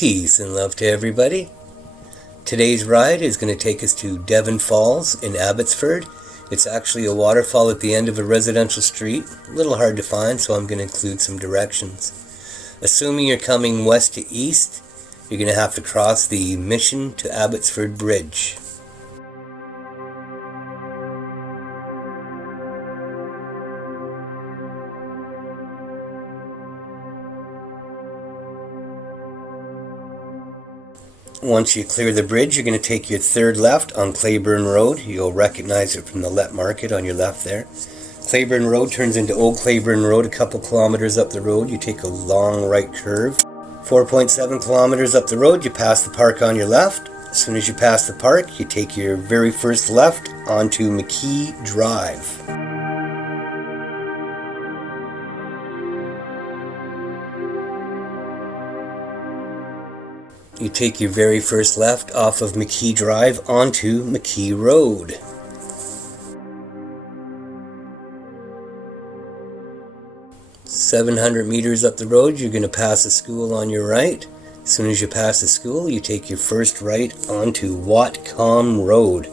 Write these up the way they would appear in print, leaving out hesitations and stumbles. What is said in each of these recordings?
Peace and love to everybody. Today's ride is going to take us to Devon Falls in Abbotsford. It's actually a waterfall at the end of a residential street. A little hard to find, so I'm going to include some directions. Assuming you're coming west to east, you're going to have to cross the Mission to Abbotsford Bridge. Once you clear the bridge, you're going to take your third left on Claiborne Road. You'll recognize it from the Let Market on your left there. Claiborne Road turns into Old Claiborne Road a couple kilometers up the road. You take a long right curve. 4.7 kilometers up the road, you pass the park on your left. As soon as you pass the park, you take your very first left onto McKee Drive. You take your very first left off of McKee Drive onto McKee Road. "700 meters up the road, you're going to pass a school on your right. As soon as you pass the school, you take your first right onto Watcom Road.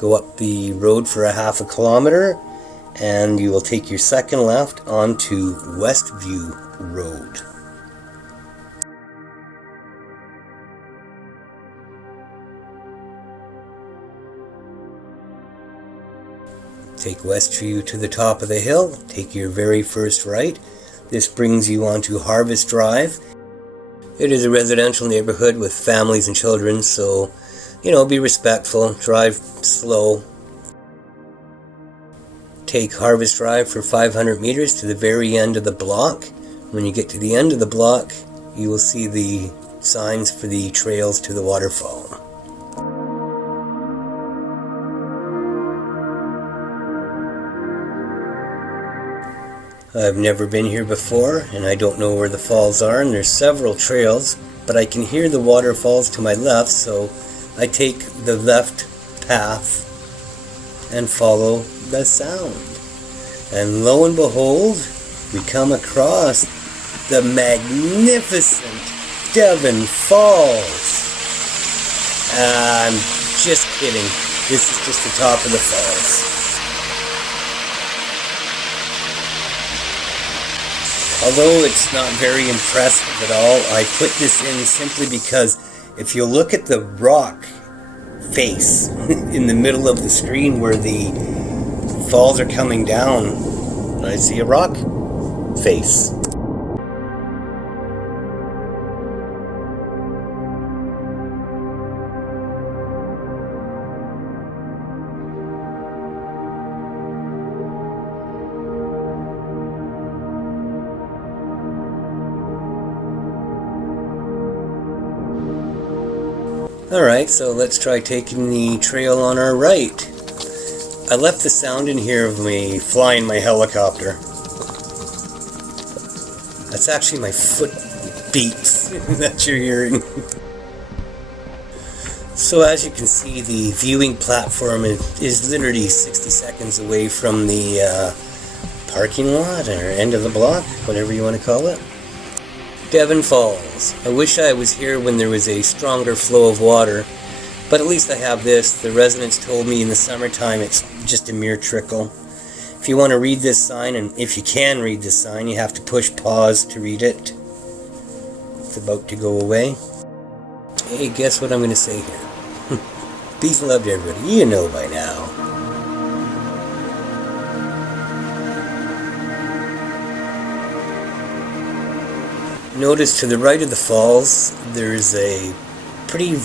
Go up the road for a half a kilometer, and you will take your second left onto Westview Road. Take Westview to the top of the hill, take your very first right. This brings you onto Harvest Drive. It is a residential neighborhood with families and children, so, be respectful, drive slow. Take Harvest Drive for 500 meters to the very end of the block. When you get to the end of the block, you will see the signs for the trails to the waterfall. I've never been here before, and I don't know where the falls are, and there's several trails, but I can hear the waterfalls to my left, so I take the left path and follow the sound. And lo and behold, we come across the magnificent Devon Falls. I'm just kidding. This is just the top of the falls. Although it's not very impressive at all, I put this in simply because if you look at the rock face in the middle of the screen where the falls are coming down, I see a rock face. Alright, so let's try taking the trail on our right. I left the sound in here of me flying my helicopter. That's actually my foot beats that you're hearing. So as you can see, the viewing platform is literally 60 seconds away from the parking lot or end of the block, whatever you want to call it. Devon Falls. I wish I was here when there was a stronger flow of water, but at least I have this. The residents told me in the summertime it's just a mere trickle. If you want to read this sign, and if you can read this sign, you have to push pause to read it. It's about to go away. Hey, guess what I'm going to say here? Peace and love to everybody. You know by now. Notice to the right of the falls, there's a pretty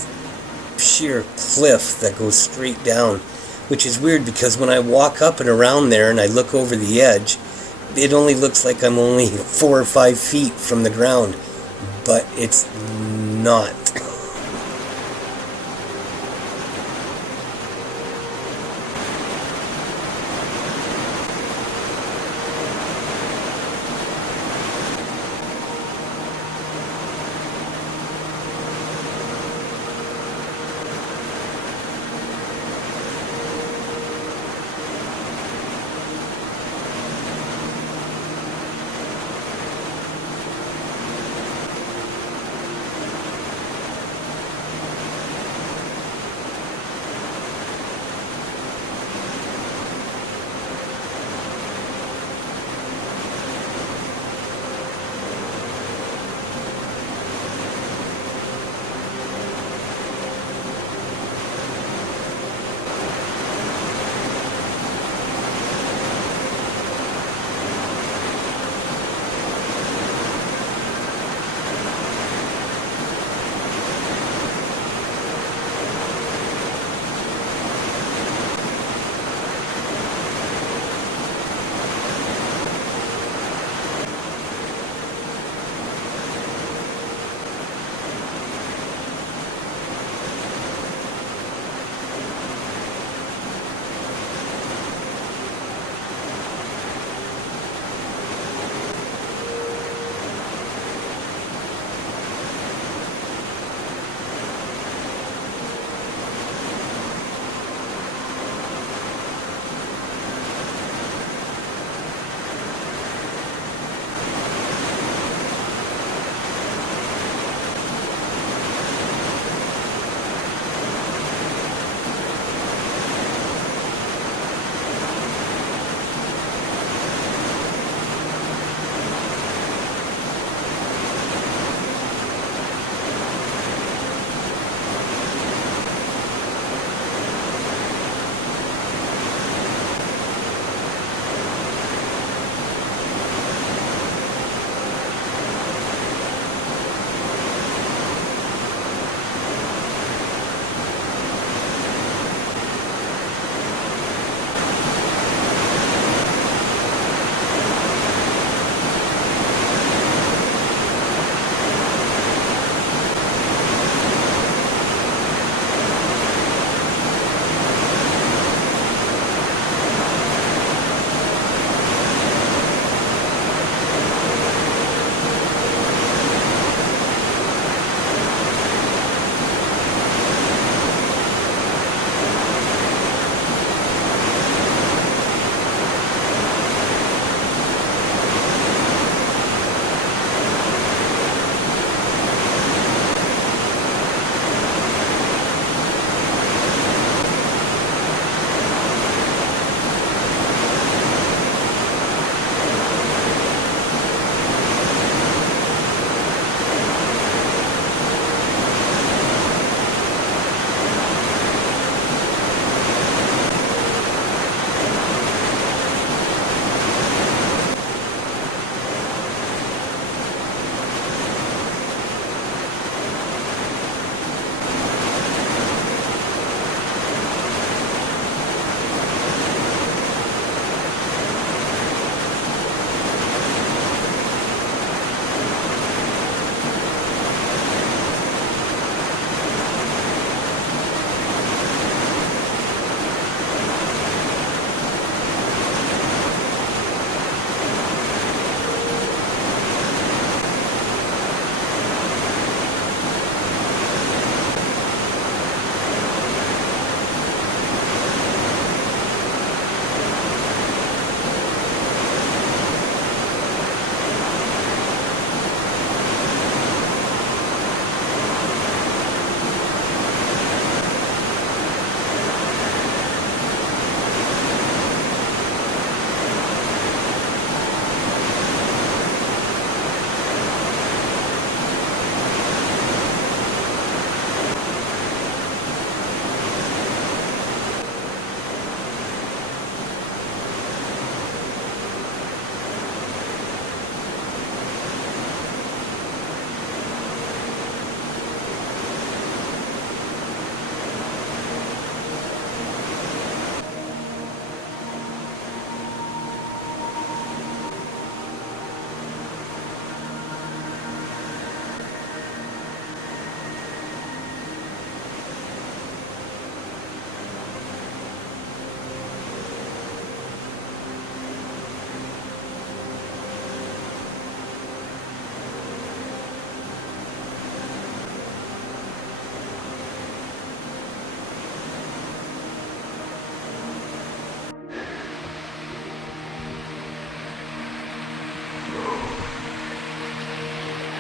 sheer cliff that goes straight down, which is weird because when I walk up and around there and I look over the edge, it only looks like I'm only 4 or 5 feet from the ground, but it's not.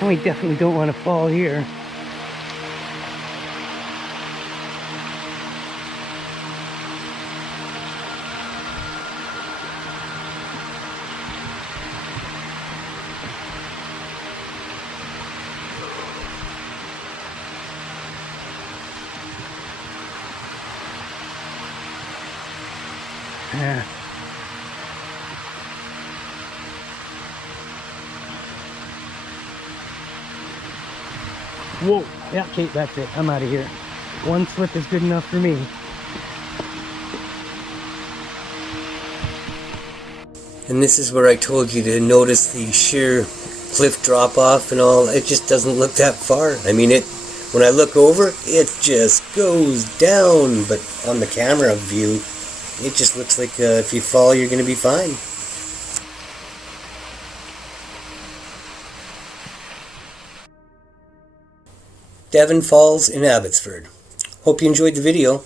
We definitely don't want to fall here. Yeah. Whoa. Yeah, Kate, that's it. I'm out of here. One slip is good enough for me. And this is where I told you to notice the sheer cliff drop off and all. It just doesn't look that far. I mean, when I look over, it just goes down. But on the camera view, it just looks like if you fall, you're going to be fine. Devon Falls in Abbotsford. Hope you enjoyed the video.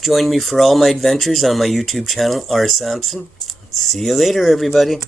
Join me for all my adventures on my YouTube channel, RSamson. See you later, everybody.